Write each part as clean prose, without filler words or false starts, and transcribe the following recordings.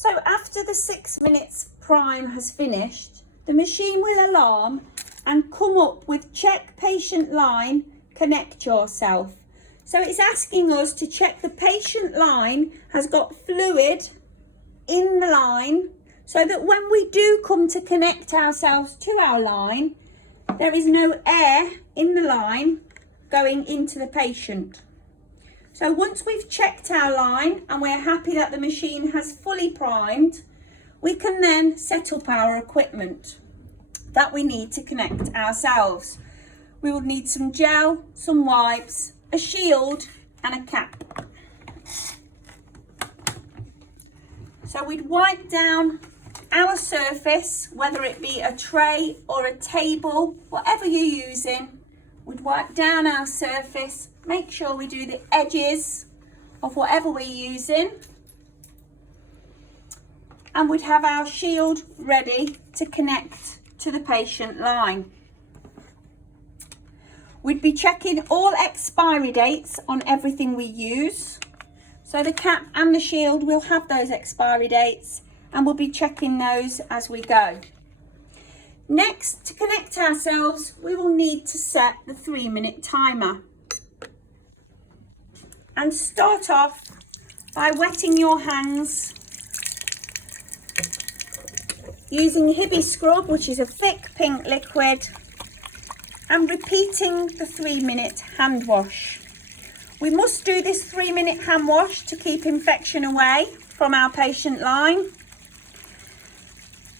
So after the 6 minutes prime has finished, the machine will alarm and come up with check patient line, connect yourself. So it's asking us to check the patient line has got fluid in the line, so that when we do come to connect ourselves to our line, there is no air in the line going into the patient. So once we've checked our line and we're happy that the machine has fully primed, we can then set up our equipment that we need to connect ourselves. We will need some gel, some wipes, a shield and a cap. So we'd wipe down our surface, whether it be a tray or a table, whatever you're using. We'd wipe down our surface, make sure we do the edges of whatever we're using, and we'd have our shield ready to connect to the patient line. We'd be checking all expiry dates on everything we use. So the cap and the shield will have those expiry dates, and we'll be checking those as we go. Next, to connect ourselves, we will need to set the 3-minute timer. And start off by wetting your hands using Hibby Scrub, which is a thick pink liquid, and repeating the 3-minute hand wash. We must do this 3-minute hand wash to keep infection away from our patient line.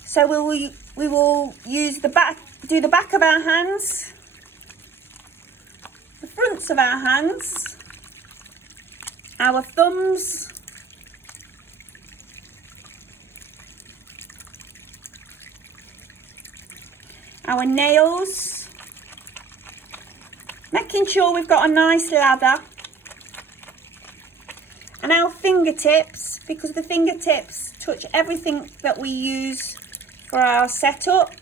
So we will use do the back of our hands, the fronts of our hands, our thumbs, our nails, making sure we've got a nice lather, and our fingertips, because the fingertips touch everything that we use for our setup.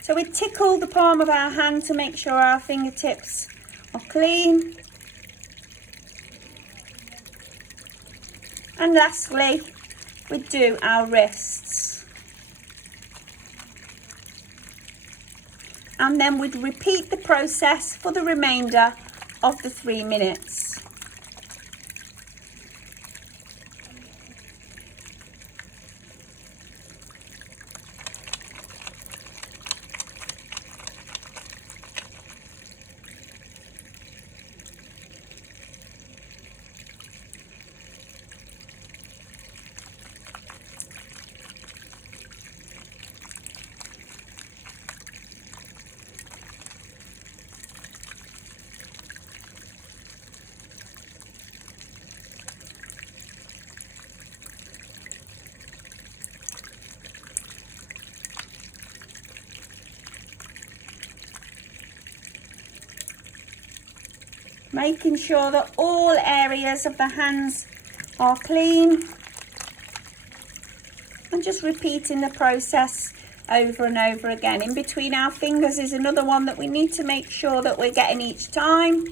So we tickle the palm of our hand to make sure our fingertips are clean. And lastly, we do our wrists. And then we'd repeat the process for the remainder of the 3 minutes. Making sure that all areas of the hands are clean, and just repeating the process over and over again. In between our fingers is another one that we need to make sure that we're getting each time.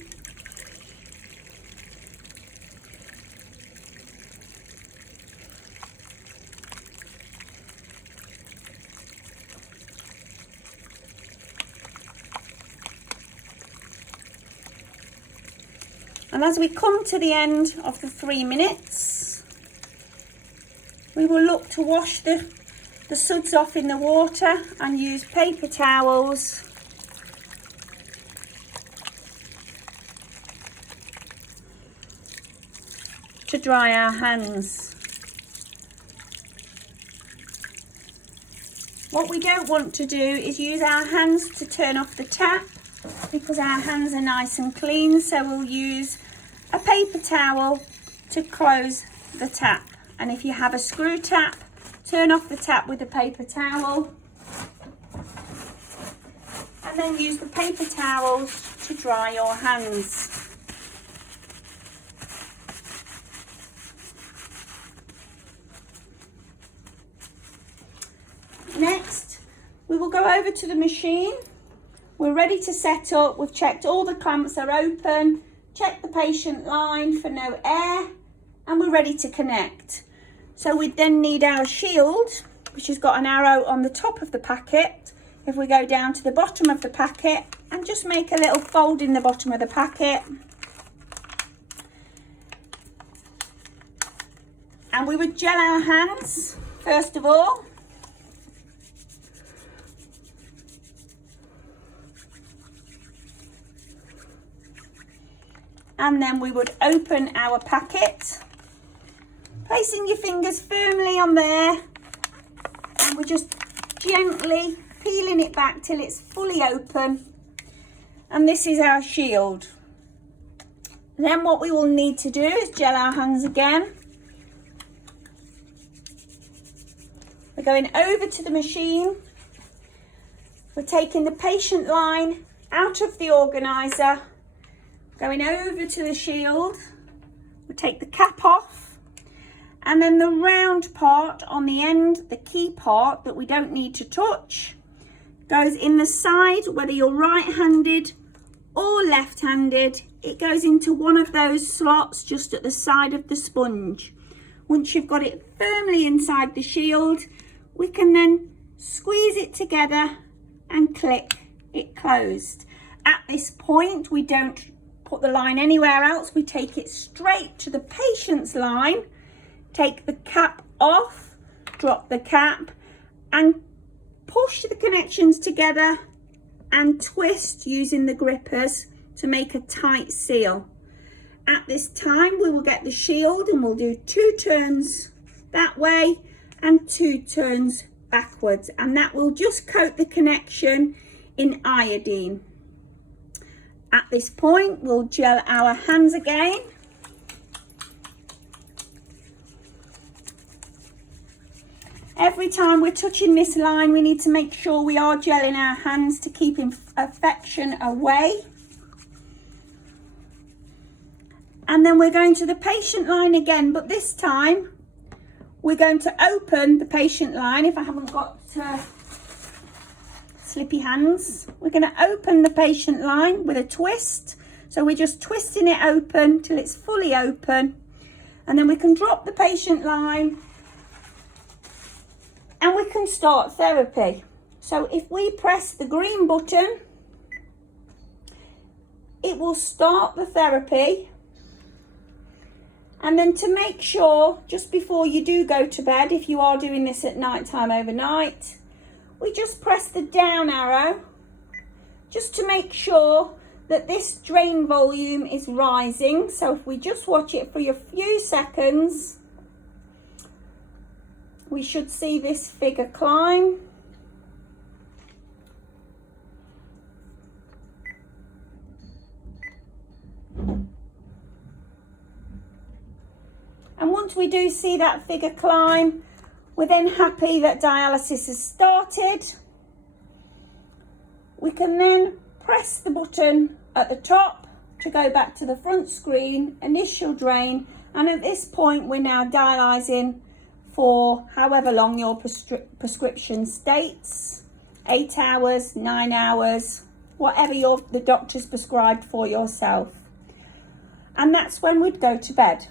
And as we come to the end of the 3 minutes, we will look to wash the suds off in the water and use paper towels to dry our hands. What we don't want to do is use our hands to turn off the tap, because our hands are nice and clean, so we'll use a paper towel to close the tap. And if you have a screw tap, turn off the tap with a paper towel, and then use the paper towels to dry your hands. Next, we will go over to the machine. We're ready to set up. We've checked all the clamps are open, checked the patient line for no air, and we're ready to connect. So we then need our shield, which has got an arrow on the top of the packet. If we go down to the bottom of the packet and just make a little fold in the bottom of the packet. And we would gel our hands, first of all. And then we would open our packet, placing your fingers firmly on there, and we're just gently peeling it back till it's fully open. And this is our shield. Then what we will need to do is gel our hands again. We're going over to the machine. We're taking the patient line out of the organiser, going over to the shield. We'll take the cap off, and then the round part on the end, the key part that we don't need to touch, goes in the side, whether you're right-handed or left-handed. It goes into one of those slots just at the side of the sponge. Once you've got it firmly inside the shield, we can then squeeze it together and click it closed. At this point, we don't put the line anywhere else. We take it straight to the patient's line, take the cap off, drop the cap, and push the connections together and twist using the grippers to make a tight seal. At this time, we will get the shield and we'll do 2 turns that way and 2 turns backwards, and that will just coat the connection in iodine. At this point, we'll gel our hands again. Every time we're touching this line, we need to make sure we are gelling our hands to keep infection away. And then we're going to the patient line again, but this time we're going to open the patient line. If I haven't got slippy hands, we're going to open the patient line with a twist. So we're just twisting it open till it's fully open, and then we can drop the patient line and we can start therapy. So if we press the green button, it will start the therapy. And then to make sure, just before you do go to bed, if you are doing this at night time overnight, we just press the down arrow just to make sure that this drain volume is rising. So if we just watch it for a few seconds, we should see this figure climb. And once we do see that figure climb, we're then happy that dialysis has started. We can then press the button at the top to go back to the front screen, initial drain, and at this point we're now dialysing for however long your prescription states, 8 hours, 9 hours, whatever the doctor's prescribed for yourself. And that's when we'd go to bed.